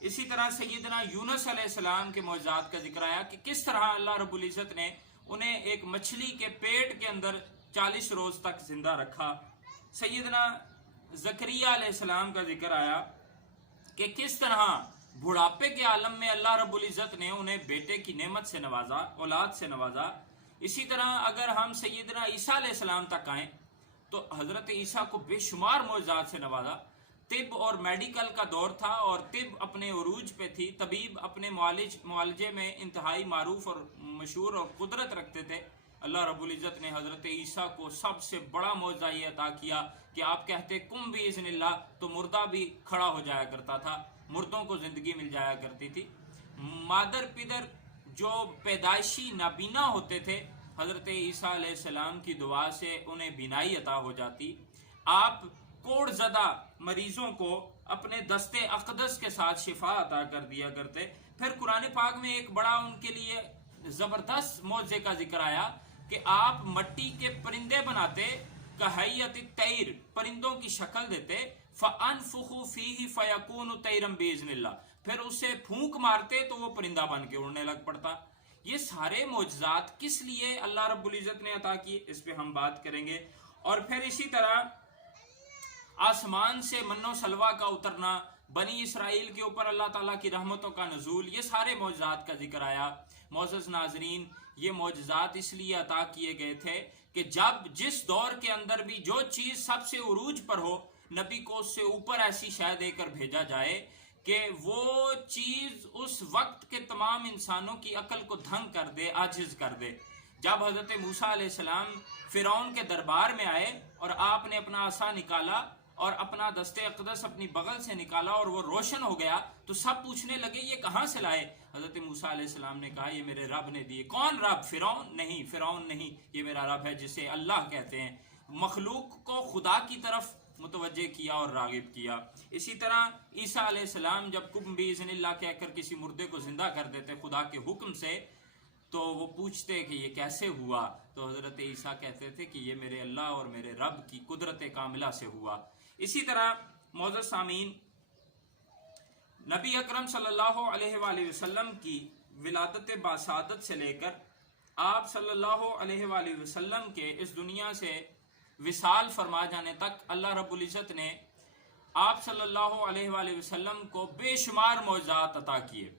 اسی طرح سیدنا یونس علیہ السلام کے معجزات کا ذکر آیا کہ کس طرح اللہ رب العزت نے انہیں ایک مچھلی کے پیٹ کے اندر 40 روز تک زندہ رکھا۔ سیدنا زکریہ علیہ السلام کا ذکر آیا کہ کس طرح بڑھاپے کے عالم میں اللہ رب العزت نے انہیں بیٹے کی نعمت سے نوازا، اولاد سے نوازا۔ اسی طرح اگر ہم سیدنا عیسیٰ علیہ السلام تک آئیں تو حضرت عیسیٰ کو بے شمار معجزات سے نوازا۔ طب اور میڈیکل کا دور تھا اور طب اپنے عروج پہ تھی، طبیب اپنے معالجے میں انتہائی معروف اور مشہور اور قدرت رکھتے تھے۔ اللہ رب العزت نے حضرت عیسیٰ کو سب سے بڑا معجزہ یہ عطا کیا کہ آپ کہتے کم باذن اللہ تو مردہ بھی کھڑا ہو جایا کرتا تھا، مردوں کو زندگی مل جایا کرتی تھی۔ مادر پدر جو پیدائشی نابینا ہوتے تھے، حضرت عیسیٰ علیہ السلام کی دعا سے انہیں بینائی عطا ہو جاتی۔ آپ کوڑ زدہ مریضوں کو اپنے دست اقدس کے ساتھ شفا عطا کر دیا کرتے۔ پھر قرآن پاک میں ایک بڑا ان کے لیے زبردست معجزے کا ذکر آیا کہ آپ مٹی کے پرندے بناتے، کہیت الطیر، پرندوں کی شکل دیتے، فَأَنفُخُ فِيهِ فَيَكُونُ طَيْرًا بِإِذْنِ اللَّهِ، پھر اسے پھونک مارتے تو وہ پرندہ بن کے اڑنے لگ پڑتا۔ یہ سارے معجزات کس لیے اللہ رب العزت نے عطا کیے، اس پہ ہم بات کریں گے۔ اور پھر اسی طرح آسمان سے من و سلوہ کا اترنا، بنی اسرائیل کے اوپر اللہ تعالیٰ کی رحمتوں کا نزول، یہ سارے معجزات کا ذکر آیا۔ معزز ناظرین، یہ معجزات اس لیے عطا کیے گئے تھے کہ جب جس دور کے اندر بھی جو چیز سب سے عروج پر ہو، نبی کو اس سے اوپر ایسی شے دے کر bھیجا جائے کہ وہ چیز اس وقت کے تمام انسانوں کی عقل کو دھنگ کر دے، عاجز کر دے۔ جب حضرت موسیٰ علیہ السلام فرعون کے دربار میں آئے اور آپ نے اپنا عصا نکالا اور اپنا دست اقدس اپنی بغل سے نکالا اور وہ روشن ہو گیا تو سب پوچھنے لگے یہ کہاں سے لائے؟ حضرت موسیٰ علیہ السلام نے کہا یہ میرے رب نے دیے۔ کون رب؟ فرعون نہیں، فرعون نہیں، یہ میرا رب ہے جسے اللہ کہتے ہیں۔ مخلوق کو خدا کی طرف متوجہ کیا اور راغب کیا۔ اسی طرح عیسیٰ علیہ السلام جب کم باذن اللہ کہہ کر کسی مردے کو زندہ کر دیتے خدا کے حکم سے، تو وہ پوچھتے کہ یہ کیسے ہوا، تو حضرت عیسیٰ کہتے تھے کہ یہ میرے اللہ اور میرے رب کی قدرت کاملہ سے ہوا۔ اسی طرح معزز سامعین، نبی اکرم صلی اللہ علیہ وآلہ وسلم کی ولادت باسعادت سے لے کر آپ صلی اللہ علیہ وآلہ وسلم کے اس دنیا سے وصال فرما جانے تک اللہ رب العزت نے آپ صلی اللہ علیہ وآلہ وسلم کو بے شمار معجزات عطا کیے۔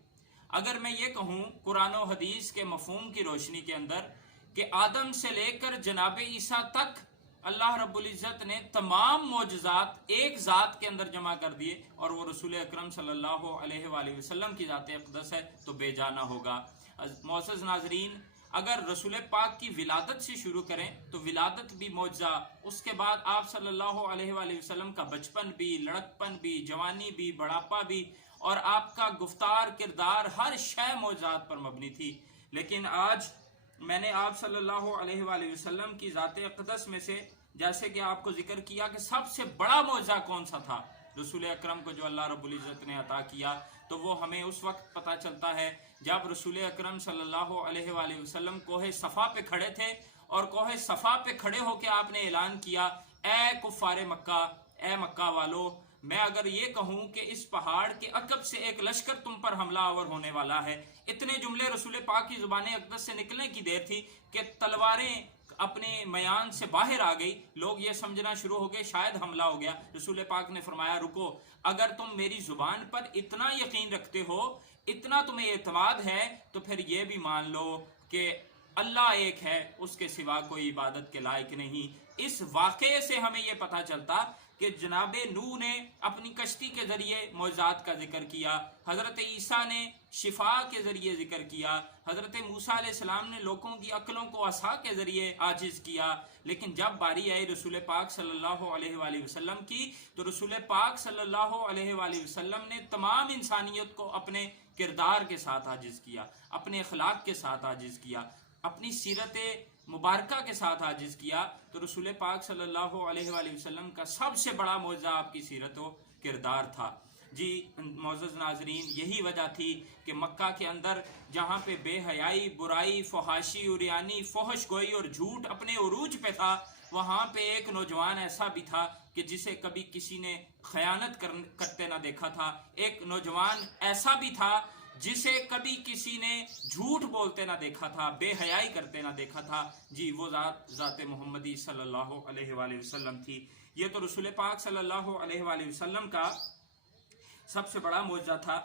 اگر میں یہ کہوں قرآن و حدیث کے مفہوم کی روشنی کے اندر کہ آدم سے لے کر جناب عیسیٰ تک اللہ رب العزت نے تمام معجزات ایک ذات کے اندر جمع کر دیے اور وہ رسول اکرم صلی اللہ علیہ وآلہ وسلم کی ذات اقدس ہے تو بے جانا ہوگا۔ معزز ناظرین، اگر رسول پاک کی ولادت سے شروع کریں تو ولادت بھی معجزہ، اس کے بعد آپ صلی اللہ علیہ وآلہ وسلم کا بچپن بھی، لڑکپن بھی، جوانی بھی، بڑھاپا بھی، اور آپ کا گفتار، کردار، ہر شے معجزات پر مبنی تھی۔ لیکن آج میں نے آپ صلی اللہ علیہ وآلہ وسلم کی ذات اقدس میں سے جیسے کہ آپ کو ذکر کیا کہ سب سے بڑا معجزہ کون سا تھا رسول اکرم کو جو اللہ رب العزت نے عطا کیا، تو وہ ہمیں اس وقت پتہ چلتا ہے جب رسول اکرم صلی اللہ علیہ وآلہ وسلم کوہ صفا پہ کھڑے تھے اور کوہ صفا پہ کھڑے ہو کے آپ نے اعلان کیا، اے کفار مکہ، اے مکہ والو، میں اگر یہ کہوں کہ اس پہاڑ کے عقب سے ایک لشکر تم پر حملہ آور ہونے والا ہے، اتنے جملے رسول پاک کی زبان اقدس سے نکلنے کی دیر تھی کہ تلواریں اپنے میان سے باہر آ گئی، لوگ یہ سمجھنا شروع ہو گئے شاید حملہ ہو گیا۔ رسول پاک نے فرمایا رکو، اگر تم میری زبان پر اتنا یقین رکھتے ہو، اتنا تمہیں اعتماد ہے، تو پھر یہ بھی مان لو کہ اللہ ایک ہے، اس کے سوا کوئی عبادت کے لائق نہیں۔ اس واقعے سے ہمیں یہ پتہ چلتا کہ جناب نوح نے اپنی کشتی کے ذریعے معجزات کا ذکر کیا، حضرت عیسیٰ نے شفا کے ذریعے ذکر کیا، حضرت موسیٰ علیہ السلام نے لوگوں کی عقلوں کو عصا کے ذریعے عاجز کیا۔ لیکن جب باری آئی رسول پاک صلی اللہ علیہ وآلہ وسلم کی تو رسول پاک صلی اللہ علیہ وآلہ وسلم نے تمام انسانیت کو اپنے کردار کے ساتھ عاجز کیا، اپنے اخلاق کے ساتھ عاجز کیا، اپنی سیرت مبارکہ کے ساتھ عاجز کیا۔ تو رسول پاک صلی اللہ علیہ وآلہ وسلم کا سب سے بڑا معجزہ آپ کی سیرت و کردار تھا۔ جی معزز ناظرین، یہی وجہ تھی کہ مکہ کے اندر جہاں پہ بے حیائی، برائی، فحاشی، عریانی، فحش گوئی اور جھوٹ اپنے عروج پہ تھا، وہاں پہ ایک نوجوان ایسا بھی تھا کہ جسے کبھی کسی نے خیانت کرتے نہ دیکھا تھا، ایک نوجوان ایسا بھی تھا جسے کبھی کسی نے جھوٹ بولتے نہ دیکھا تھا، بے حیائی کرتے نہ دیکھا تھا. جی وہ ذات محمدی صلی اللہ علیہ وآلہ وسلم تھی. یہ تو رسول پاک صلی اللہ علیہ وآلہ وسلم کا سب سے بڑا معجزہ تھا.